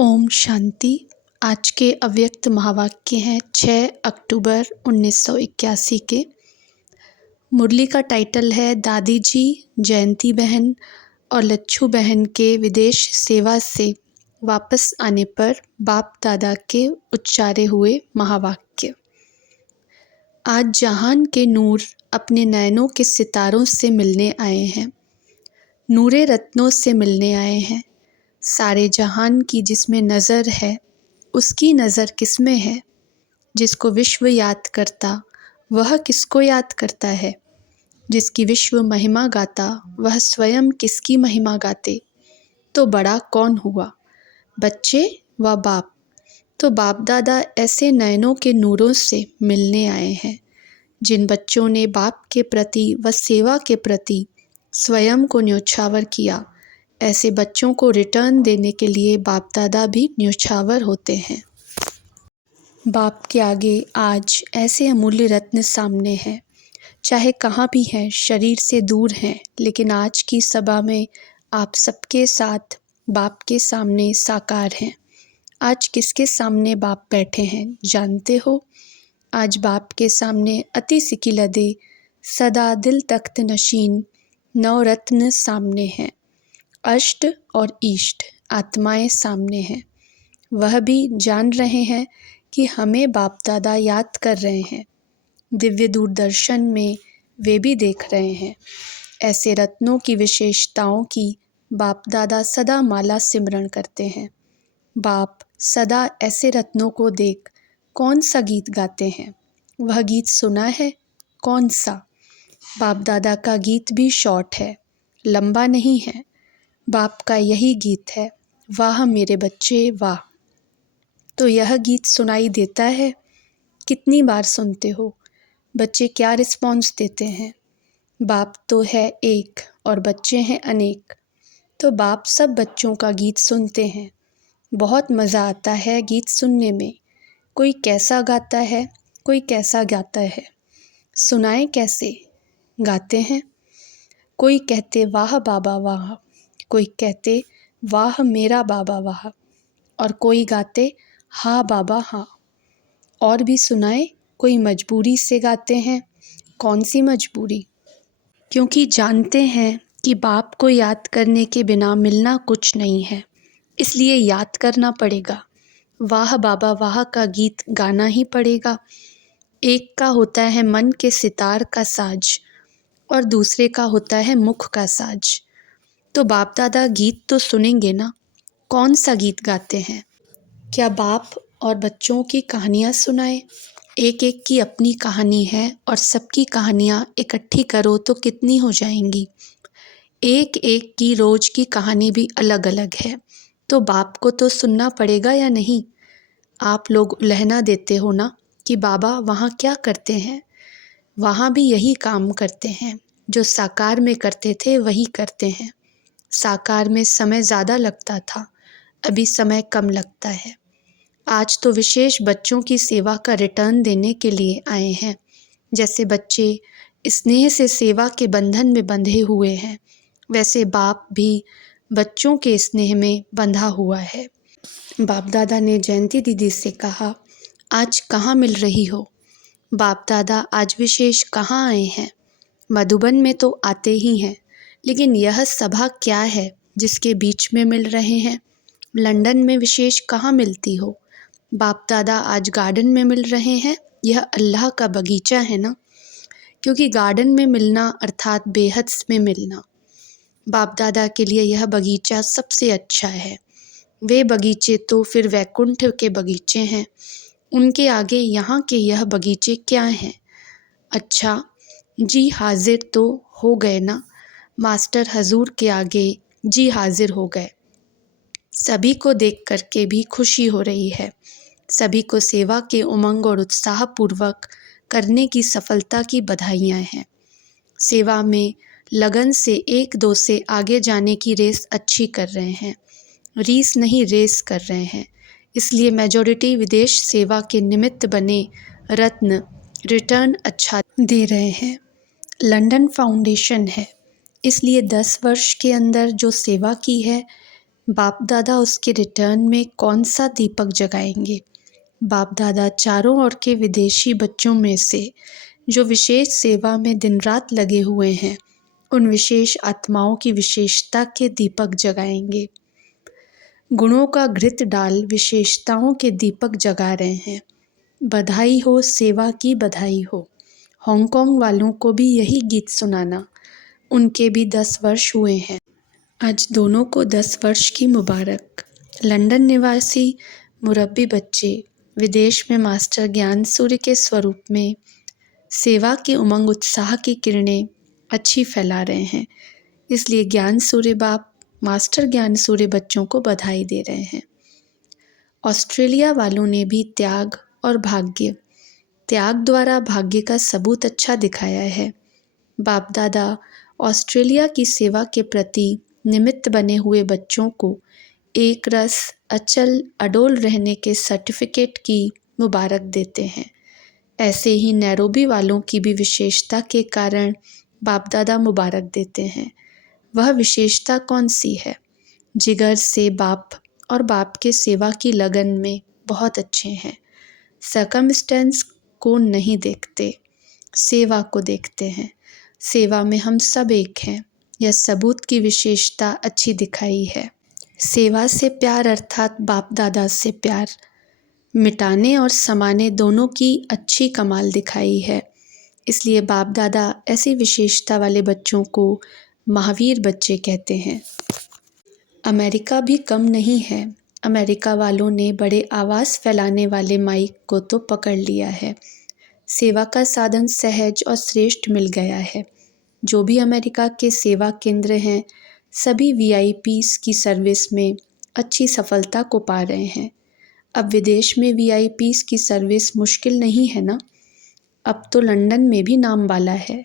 ओम शांति। आज के अव्यक्त महावाक्य हैं 6 अक्टूबर 1981 के। मुरली का टाइटल है दादी जी, जयंती बहन और लच्छू बहन के विदेश सेवा से वापस आने पर बाप दादा के उच्चारे हुए महावाक्य। आज जहान के नूर अपने नयनों के सितारों से मिलने आए हैं, नूरे रत्नों से मिलने आए हैं। सारे जहान की जिसमें नज़र है, उसकी नज़र किसमें है? जिसको विश्व याद करता, वह किसको याद करता है? जिसकी विश्व महिमा गाता, वह स्वयं किसकी महिमा गाते? तो बड़ा कौन हुआ, बच्चे व बाप? तो बाप दादा ऐसे नयनों के नूरों से मिलने आए हैं, जिन बच्चों ने बाप के प्रति व सेवा के प्रति स्वयं को न्योछावर किया। ऐसे बच्चों को रिटर्न देने के लिए बाप दादा भी न्योछावर होते हैं। बाप के आगे आज ऐसे अमूल्य रत्न सामने हैं, चाहे कहाँ भी हैं, शरीर से दूर हैं, लेकिन आज की सभा में आप सबके साथ बाप के सामने साकार हैं। आज किसके सामने बाप बैठे हैं जानते हो? आज बाप के सामने अति सिकिलदे सदा दिल तख्त नशीन 9 रत्न सामने हैं। अष्ट और ईष्ट आत्माएं सामने हैं। वह भी जान रहे हैं कि हमें बाप दादा याद कर रहे हैं। दिव्य दूरदर्शन में वे भी देख रहे हैं। ऐसे रत्नों की विशेषताओं की बाप दादा सदा माला सिमरण करते हैं। बाप सदा ऐसे रत्नों को देख कौन सा गीत गाते हैं? वह गीत सुना है? कौन सा? बाप दादा का गीत भी शॉर्ट है, लंबा नहीं है। बाप का यही गीत है, वाह मेरे बच्चे वाह। तो यह गीत सुनाई देता है? कितनी बार सुनते हो? बच्चे क्या रिस्पॉन्स देते हैं? बाप तो है एक और बच्चे हैं अनेक। तो बाप सब बच्चों का गीत सुनते हैं। बहुत मज़ा आता है गीत सुनने में। कोई कैसा गाता है, कोई कैसा गाता है। सुनाए कैसे? गाते हैं। कोई कहते वाह बाबा वाह, कोई कहते वाह मेरा बाबा वाह, और कोई गाते हाँ बाबा हाँ। और भी सुनाए। कोई मजबूरी से गाते हैं। कौन सी मजबूरी? क्योंकि जानते हैं कि बाप को याद करने के बिना मिलना कुछ नहीं है, इसलिए याद करना पड़ेगा। वाह बाबा वाह का गीत गाना ही पड़ेगा। एक का होता है मन के सितार का साज और दूसरे का होता है मुख का साज। तो बाप दादा गीत तो सुनेंगे ना। कौन सा गीत गाते हैं? क्या बाप और बच्चों की कहानियाँ सुनाए? एक एक की अपनी कहानी है और सबकी कहानियाँ इकट्ठी करो तो कितनी हो जाएंगी। एक एक की रोज की कहानी भी अलग अलग है। तो बाप को तो सुनना पड़ेगा या नहीं? आप लोग उलहना देते हो ना कि बाबा वहाँ क्या करते हैं। वहाँ भी यही काम करते हैं जो साकार में करते थे, वही करते हैं। साकार में समय ज़्यादा लगता था, अभी समय कम लगता है। आज तो विशेष बच्चों की सेवा का रिटर्न देने के लिए आए हैं। जैसे बच्चे स्नेह से सेवा के बंधन में बंधे हुए हैं, वैसे बाप भी बच्चों के स्नेह में बंधा हुआ है। बाप दादा ने जयंती दीदी से कहा, आज कहाँ मिल रही हो? बाप दादा आज विशेष कहाँ आए हैं? मधुबन में तो आते ही हैं, लेकिन यह सभा क्या है जिसके बीच में मिल रहे हैं? लंदन में विशेष कहाँ मिलती हो? बाप दादा आज गार्डन में मिल रहे हैं। यह अल्लाह का बगीचा है ना, क्योंकि गार्डन में मिलना अर्थात बेहद में मिलना। बाप दादा के लिए यह बगीचा सबसे अच्छा है। वे बगीचे तो फिर वैकुंठ के बगीचे हैं, उनके आगे यहाँ के यह बगीचे क्या हैं? अच्छा जी हाजिर तो हो गए ना, मास्टर हजूर के आगे जी हाजिर हो गए। सभी को देख करके भी खुशी हो रही है। सभी को सेवा के उमंग और उत्साह पूर्वक करने की सफलता की बधाइयाँ हैं। सेवा में लगन से एक दो से आगे जाने की रेस अच्छी कर रहे हैं, रीस नहीं रेस कर रहे हैं। इसलिए मेजॉरिटी विदेश सेवा के निमित्त बने रत्न रिटर्न अच्छा दे रहे हैं। लंदन फाउंडेशन है, इसलिए 10 वर्ष के अंदर जो सेवा की है, बाप दादा उसके रिटर्न में कौन सा दीपक जगाएंगे। बाप दादा चारों ओर के विदेशी बच्चों में से जो विशेष सेवा में दिन रात लगे हुए हैं, उन विशेष आत्माओं की विशेषता के दीपक जगाएंगे। गुणों का घृत डाल विशेषताओं के दीपक जगा रहे हैं। बधाई हो, सेवा की बधाई हो। हांगकांग वालों को भी यही गीत सुनाना। उनके भी 10 वर्ष हुए हैं। आज दोनों को 10 वर्ष की मुबारक। लंदन निवासी मुरब्बी बच्चे विदेश में मास्टर ज्ञान सूर्य के स्वरूप में सेवा के उमंग उत्साह की किरणें अच्छी फैला रहे हैं। इसलिए ज्ञान सूर्य बाप मास्टर ज्ञान सूर्य बच्चों को बधाई दे रहे हैं। ऑस्ट्रेलिया वालों ने भी त्याग और त्याग द्वारा भाग्य का सबूत अच्छा दिखाया है। बाप दादा ऑस्ट्रेलिया की सेवा के प्रति निमित्त बने हुए बच्चों को एक रस अचल अडोल रहने के सर्टिफिकेट की मुबारक देते हैं। ऐसे ही नैरोबी वालों की भी विशेषता के कारण बाप दादा मुबारक देते हैं। वह विशेषता कौन सी है? जिगर से बाप और बाप के सेवा की लगन में बहुत अच्छे हैं। सर्कमस्टेंस को नहीं देखते, सेवा को देखते हैं। सेवा में हम सब एक हैं, यह सबूत की विशेषता अच्छी दिखाई है। सेवा से प्यार अर्थात बाप दादा से प्यार मिटाने और समाने दोनों की अच्छी कमाल दिखाई है। इसलिए बाप दादा ऐसी विशेषता वाले बच्चों को महावीर बच्चे कहते हैं। अमेरिका भी कम नहीं है। अमेरिका वालों ने बड़े आवाज़ फैलाने वाले माइक को तो पकड़ लिया है। सेवा का साधन सहज और श्रेष्ठ मिल गया है। जो भी अमेरिका के सेवा केंद्र हैं, सभी वीआईपीज़ की सर्विस में अच्छी सफलता को पा रहे हैं। अब विदेश में वीआईपीज़ की सर्विस मुश्किल नहीं है ना। अब तो लंदन में भी नाम वाला है।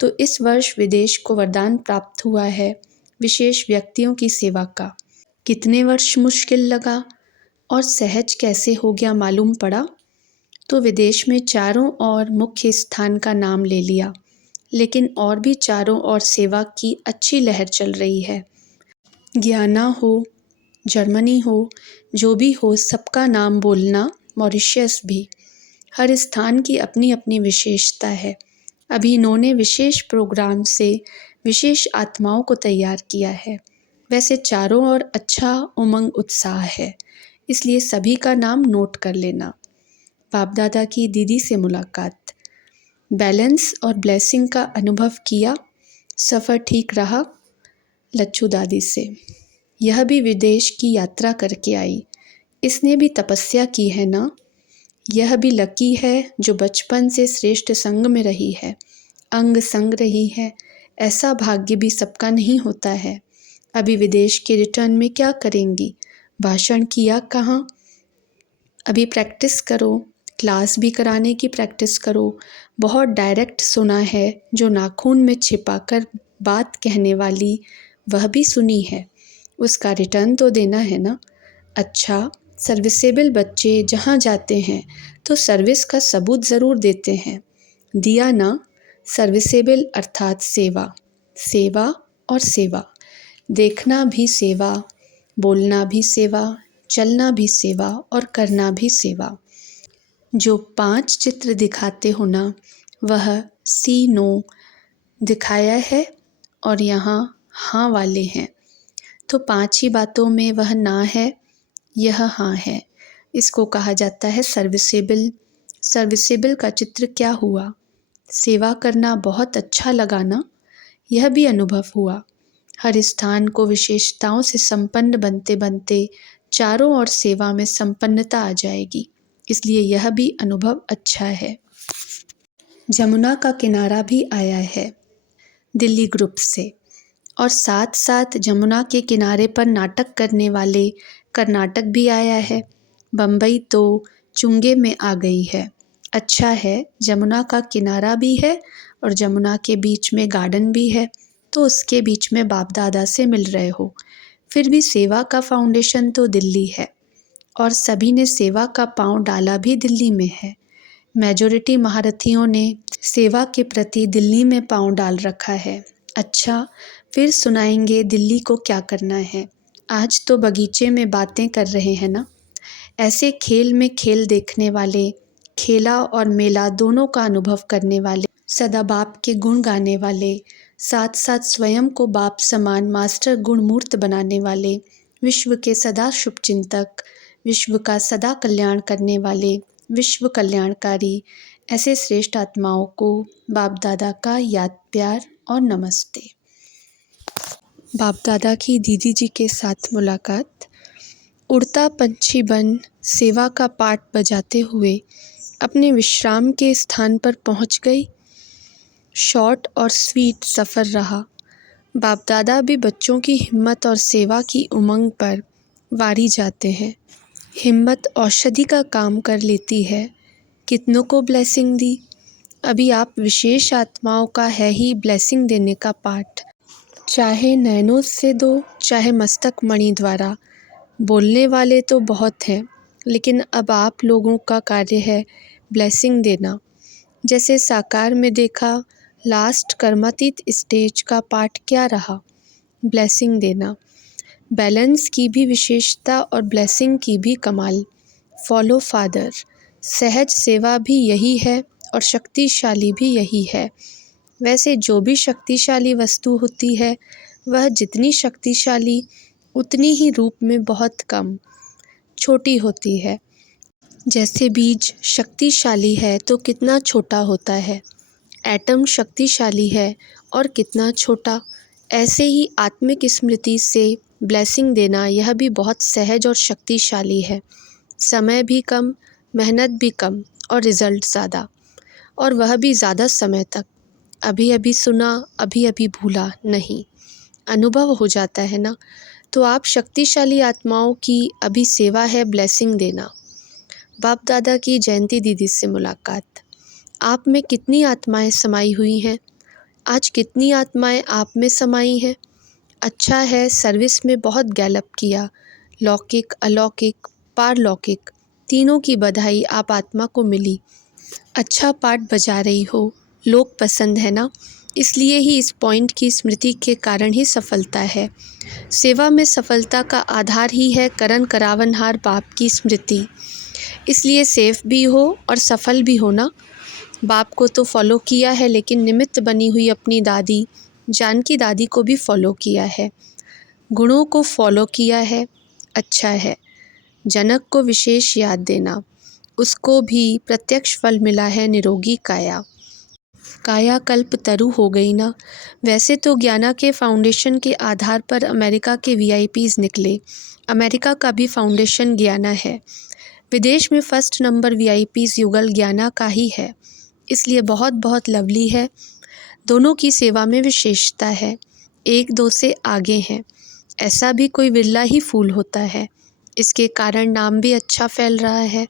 तो इस वर्ष विदेश को वरदान प्राप्त हुआ है विशेष व्यक्तियों की सेवा का। कितने वर्ष मुश्किल लगा और सहज कैसे हो गया मालूम पड़ा। तो विदेश में चारों ओर मुख्य स्थान का नाम ले लिया, लेकिन और भी चारों ओर सेवा की अच्छी लहर चल रही है। गयाना हो, जर्मनी हो, जो भी हो, सबका नाम बोलना, मॉरिशस भी। हर स्थान की अपनी अपनी विशेषता है। अभी इन्होंने विशेष प्रोग्राम से विशेष आत्माओं को तैयार किया है। वैसे चारों ओर अच्छा उमंग उत्साह है, इसलिए सभी का नाम नोट कर लेना। बाप दादा की दीदी से मुलाकात। बैलेंस और ब्लेसिंग का अनुभव किया। सफ़र ठीक रहा। लच्छू दादी से। यह भी विदेश की यात्रा करके आई। इसने भी तपस्या की है ना। यह भी लकी है जो बचपन से श्रेष्ठ संग में रही है, अंग संग रही है। ऐसा भाग्य भी सबका नहीं होता है। अभी विदेश के रिटर्न में क्या करेंगी? भाषण किया कहाँ? अभी प्रैक्टिस करो, क्लास भी कराने की प्रैक्टिस करो। बहुत डायरेक्ट सुना है, जो नाखून में छिपाकर बात कहने वाली, वह भी सुनी है। उसका रिटर्न तो देना है ना। अच्छा, सर्विसेबल बच्चे जहाँ जाते हैं तो सर्विस का सबूत ज़रूर देते हैं। दिया ना। सर्विसेबल अर्थात सेवा, सेवा और सेवा। देखना भी सेवा, बोलना भी सेवा, चलना भी सेवा और करना भी सेवा। जो 5 चित्र दिखाते हो ना, वह सी नो दिखाया है और यहाँ हाँ वाले हैं। तो 5 ही बातों में वह ना है, यह हाँ है। इसको कहा जाता है सर्विसेबल। सर्विसेबल का चित्र क्या हुआ? सेवा करना बहुत अच्छा लगा ना। यह भी अनुभव हुआ। हर स्थान को विशेषताओं से संपन्न बनते बनते चारों ओर सेवा में संपन्नता आ जाएगी, इसलिए यह भी अनुभव अच्छा है। जमुना का किनारा भी आया है दिल्ली ग्रुप से, और साथ साथ जमुना के किनारे पर नाटक करने वाले कर्नाटक भी आया है। बम्बई तो चुंगे में आ गई है। अच्छा है, जमुना का किनारा भी है और जमुना के बीच में गार्डन भी है, तो उसके बीच में बाप दादा से मिल रहे हो। फिर भी सेवा का फाउंडेशन तो दिल्ली है और सभी ने सेवा का पांव डाला भी दिल्ली में है। मेजॉरिटी महारथियों ने सेवा के प्रति दिल्ली में पांव डाल रखा है। अच्छा, फिर सुनाएंगे दिल्ली को क्या करना है। आज तो बगीचे में बातें कर रहे हैं ना। ऐसे खेल में खेल देखने वाले, खेला और मेला दोनों का अनुभव करने वाले, सदा बाप के गुण गाने वाले, साथ साथ स्वयं को बाप समान मास्टर गुणमूर्त बनाने वाले, विश्व के सदा शुभचिंतक, विश्व का सदा कल्याण करने वाले, विश्व कल्याणकारी, ऐसे श्रेष्ठ आत्माओं को बाप दादा का याद प्यार और नमस्ते। बाप दादा की दीदी जी के साथ मुलाकात। उड़ता पंछी बन सेवा का पाठ बजाते हुए अपने विश्राम के स्थान पर पहुंच गई। शॉर्ट और स्वीट सफ़र रहा। बाप दादा भी बच्चों की हिम्मत और सेवा की उमंग पर वारी जाते हैं। हिम्मत औषधि का काम कर लेती है। कितनों को ब्लेसिंग दी। अभी आप विशेष आत्माओं का है ही ब्लेसिंग देने का पाठ, चाहे नैनों से दो, चाहे मस्तक मणि द्वारा। बोलने वाले तो बहुत हैं, लेकिन अब आप लोगों का कार्य है ब्लेसिंग देना। जैसे साकार में देखा, लास्ट कर्मातीत स्टेज का पाठ क्या रहा? ब्लेसिंग देना। बैलेंस की भी विशेषता और ब्लेसिंग की भी कमाल। Follow father. सहज सेवा भी यही है और शक्तिशाली भी यही है। वैसे जो भी शक्तिशाली वस्तु होती है, वह जितनी शक्तिशाली उतनी ही रूप में बहुत कम छोटी होती है। जैसे बीज शक्तिशाली है तो कितना छोटा होता है, एटम शक्तिशाली है और कितना छोटा। ऐसे ही आत्मिक स्मृति से ब्लेसिंग देना यह भी बहुत सहज और शक्तिशाली है। समय भी कम, मेहनत भी कम और रिज़ल्ट ज़्यादा, और वह भी ज़्यादा समय तक। अभी अभी सुना, अभी अभी भूला नहीं, अनुभव हो जाता है ना। तो आप शक्तिशाली आत्माओं की अभी सेवा है ब्लेसिंग देना। बाप दादा की जयंती दीदी से मुलाकात। आप में कितनी आत्माएं समाई हुई हैं? आज कितनी आत्माएं आप में समाई हैं? अच्छा है, सर्विस में बहुत गैलप किया। लौकिक, अलौकिक, पारलौकिक तीनों की बधाई आप आत्मा को मिली। अच्छा पाठ बजा रही हो, लोग पसंद है ना। इसलिए ही इस पॉइंट की स्मृति के कारण ही सफलता है। सेवा में सफलता का आधार ही है करण करावनहार बाप की स्मृति। इसलिए सेफ भी हो और सफल भी हो ना। बाप को तो फॉलो किया है, लेकिन निमित्त बनी हुई अपनी दादी जानकी दादी को भी फॉलो किया है। गुणों को फॉलो किया है, अच्छा है। जनक को विशेष याद देना, उसको भी प्रत्यक्ष फल मिला है निरोगी काया। काया कल्प तरु हो गई ना। वैसे तो ज्ञाना के फाउंडेशन के आधार पर अमेरिका के वीआईपीज़ निकले। अमेरिका का भी फाउंडेशन ज्ञाना है। विदेश में फर्स्ट नंबर वीआईपीज़ युगल ज्ञाना का ही है, इसलिए बहुत बहुत लवली है। दोनों की सेवा में विशेषता है, एक दो से आगे हैं। ऐसा भी कोई विरला ही फूल होता है। इसके कारण नाम भी अच्छा फैल रहा है,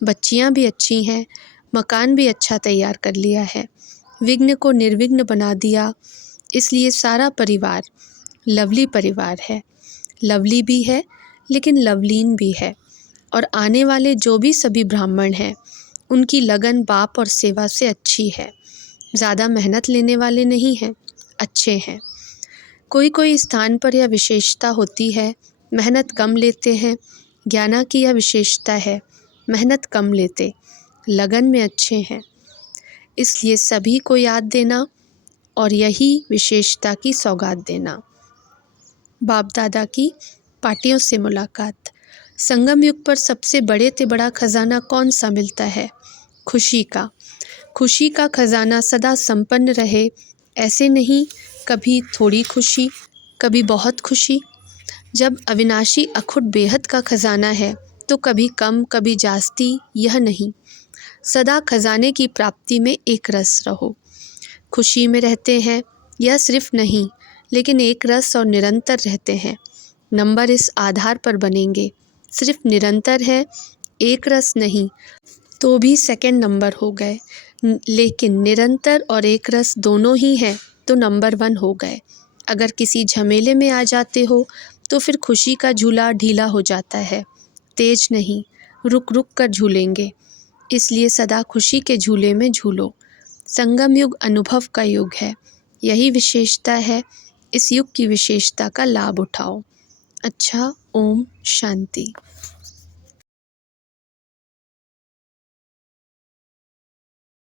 बच्चियां भी अच्छी हैं, मकान भी अच्छा तैयार कर लिया है, विघ्न को निर्विघ्न बना दिया। इसलिए सारा परिवार लवली परिवार है। लवली भी है लेकिन लवलीन भी है। और आने वाले जो भी सभी ब्राह्मण हैं, उनकी लगन बाप और सेवा से अच्छी है। ज़्यादा मेहनत लेने वाले नहीं हैं, अच्छे हैं। कोई कोई स्थान पर यह विशेषता होती है, मेहनत कम लेते हैं। ज्ञाना की यह विशेषता है, मेहनत कम लेते, लगन में अच्छे हैं। इसलिए सभी को याद देना और यही विशेषता की सौगात देना। बाप दादा की पार्टियों से मुलाकात। संगम युग पर सबसे बड़े से बड़ा खजाना कौन सा मिलता है? खुशी का। खुशी का खजाना सदा संपन्न रहे, ऐसे नहीं कभी थोड़ी खुशी, कभी बहुत खुशी। जब अविनाशी अखुट बेहद का खजाना है तो कभी कम कभी जास्ती, यह नहीं। सदा खजाने की प्राप्ति में एक रस रहो। खुशी में रहते हैं, यह सिर्फ नहीं, लेकिन एक रस और निरंतर रहते हैं। नंबर इस आधार पर बनेंगे, सिर्फ निरंतर है, एक रस नहीं तो भी सेकंड नंबर हो गए, लेकिन निरंतर और एक रस दोनों ही हैं तो नंबर 1 हो गए। अगर किसी झमेले में आ जाते हो तो फिर खुशी का झूला ढीला हो जाता है, तेज नहीं, रुक रुक कर झूलेंगे। इसलिए सदा खुशी के झूले में झूलो। संगम युग अनुभव का युग है, यही विशेषता है। इस युग की विशेषता का लाभ उठाओ। अच्छा। ओम शांति।